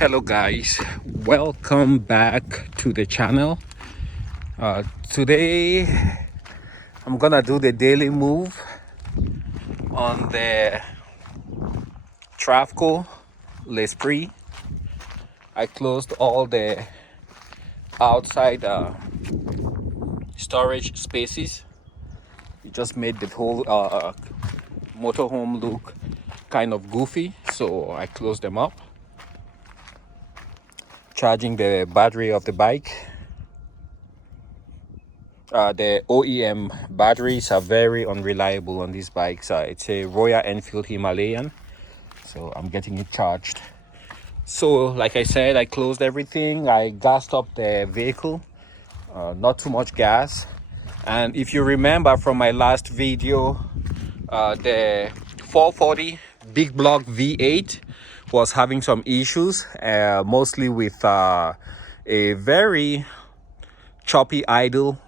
Hello guys, welcome back to the channel. Today I'm gonna do the daily move on the Travco L'Esprit. I closed all the outside storage spaces. It just made the whole motorhome look kind of goofy, so I closed them up. Charging the battery of the bike. The OEM batteries are very unreliable on these bikes. It's a Royal Enfield Himalayan, so I'm getting it charged. So like I said, I closed everything. I gassed up the vehicle, not too much gas. And if you remember from my last video, the 440 big block V8 was having some issues, mostly with a very choppy idle.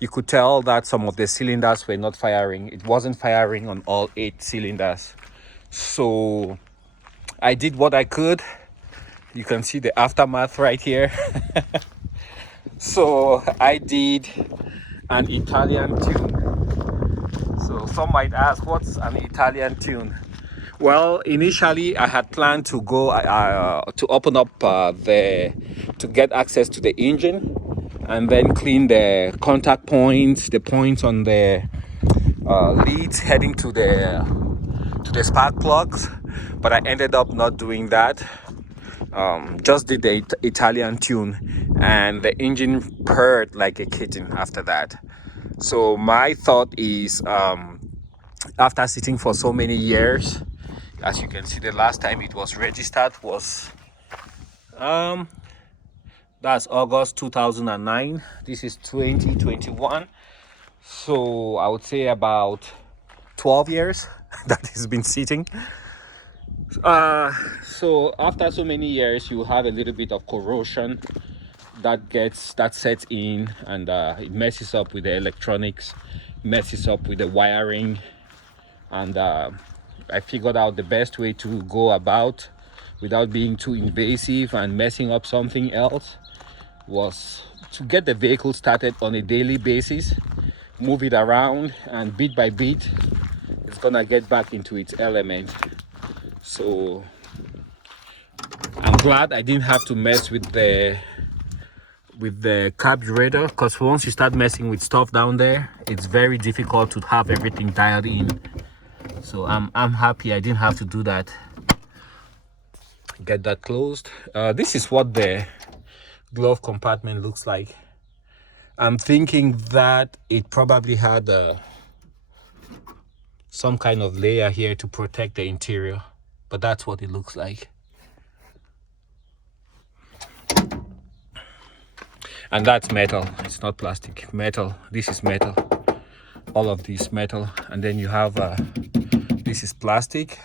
You could tell that some of the cylinders were not firing. It wasn't firing on all 8 cylinders. So I did what I could. You can see the aftermath right here. So I did an Italian tune. So some might ask, what's an Italian tune? Well, initially I had planned to go to open up to get access to the engine, and then clean the contact points, the points on the leads heading to the spark plugs. But I ended up not doing that. Just did the Italian tune, and the engine purred like a kitten after that. So my thought is, after sitting for so many years, as you can see, the last time it was registered was that's August 2009. This is 2021, so I would say about 12 years that it's been sitting. So after so many years, you have a little bit of corrosion that sets in, and it messes up with the electronics, messes up with the wiring. And I figured out the best way to go about without being too invasive and messing up something else was to get the vehicle started on a daily basis, move it around, and bit by bit it's gonna get back into its element. So I'm glad I didn't have to mess with the carburetor, because once you start messing with stuff down there, it's very difficult to have everything dialed in. So I'm happy I didn't have to do that. Get that closed. This is what the glove compartment looks like. I'm thinking that it probably had some kind of layer here to protect the interior, but that's what it looks like. And that's metal, it's not plastic. Metal, this is metal, all of this metal. And then you have this is plastic,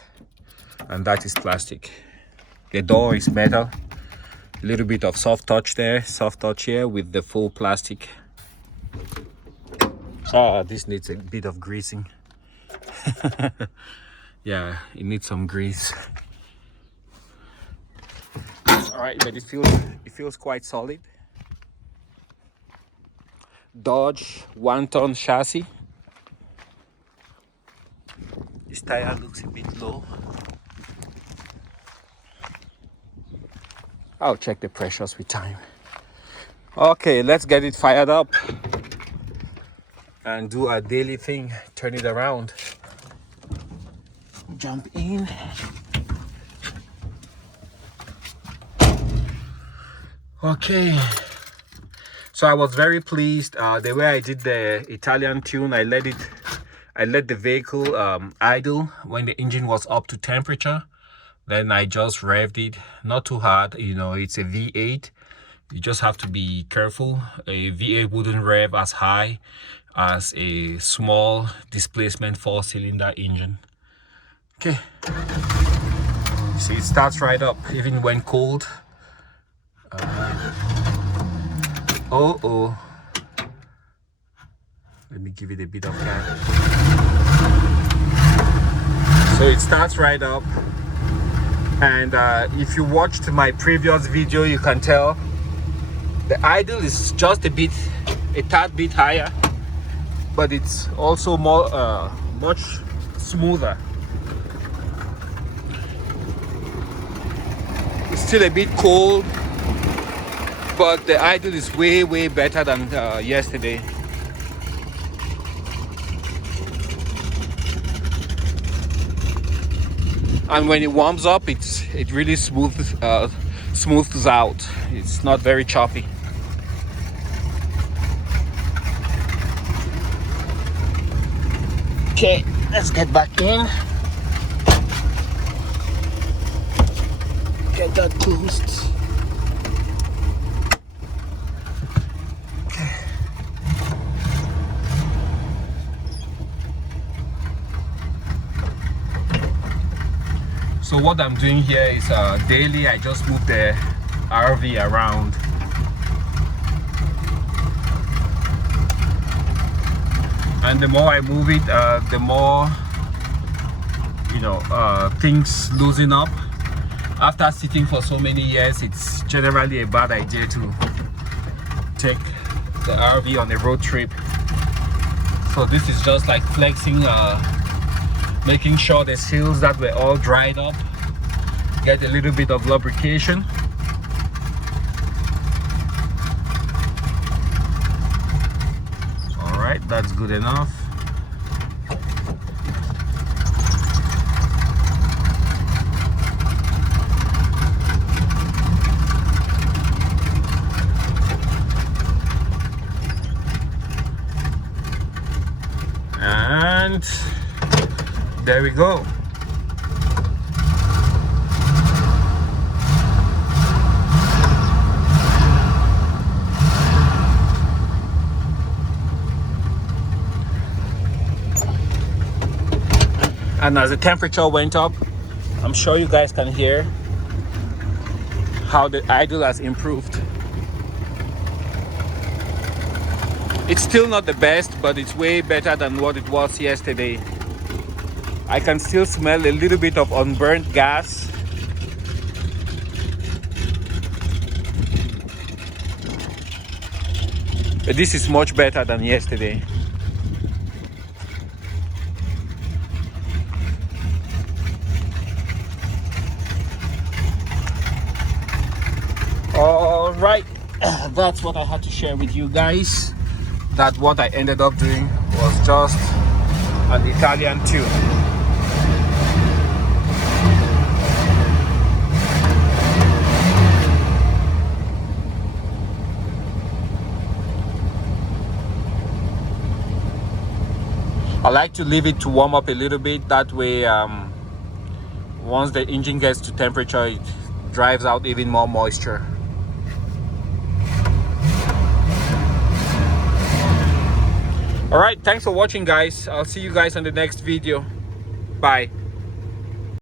and that is plastic. The door is metal, a little bit of soft touch there, soft touch here with the full plastic. This needs a bit of greasing. Yeah, it needs some grease. All right, but it feels quite solid. Dodge 1-ton chassis. This tire looks a bit low. I'll check the pressures with time. Okay, let's get it fired up and do our daily thing. Turn it around. Jump in. Okay. So I was very pleased the way I did the Italian tune. I let the vehicle idle when the engine was up to temperature. Then I just revved it, not too hard. You know, it's a V8. You just have to be careful. A V8 wouldn't rev as high as a small displacement 4-cylinder engine. Okay. See, it starts right up even when cold. Let me give it a bit of gas. So it starts right up. And if you watched my previous video, you can tell the idle is just a tad bit higher, but it's also more much smoother. It's still a bit cold, but the idle is way better than yesterday. And when it warms up, it really smooths out. It's not very choppy. Okay, let's get back in. Get that closed. Okay. So what I'm doing here is daily I just move the RV around. And the more I move it, the more, you know, things loosen up. After sitting for so many years, it's generally a bad idea to take the RV on a road trip. So this is just like flexing, making sure the seals that were all dried up get a little bit of lubrication. All right, that's good enough. And there we go. And as the temperature went up, I'm sure you guys can hear how the idle has improved. It's still not the best, but it's way better than what it was yesterday. I can still smell a little bit of unburnt gas. But this is much better than yesterday. All right, that's what I had to share with you guys. That what I ended up doing was just an Italian tune. I like to leave it to warm up a little bit. That way, once the engine gets to temperature, it drives out even more moisture. All right, thanks for watching, guys. I'll see you guys on the next video. Bye.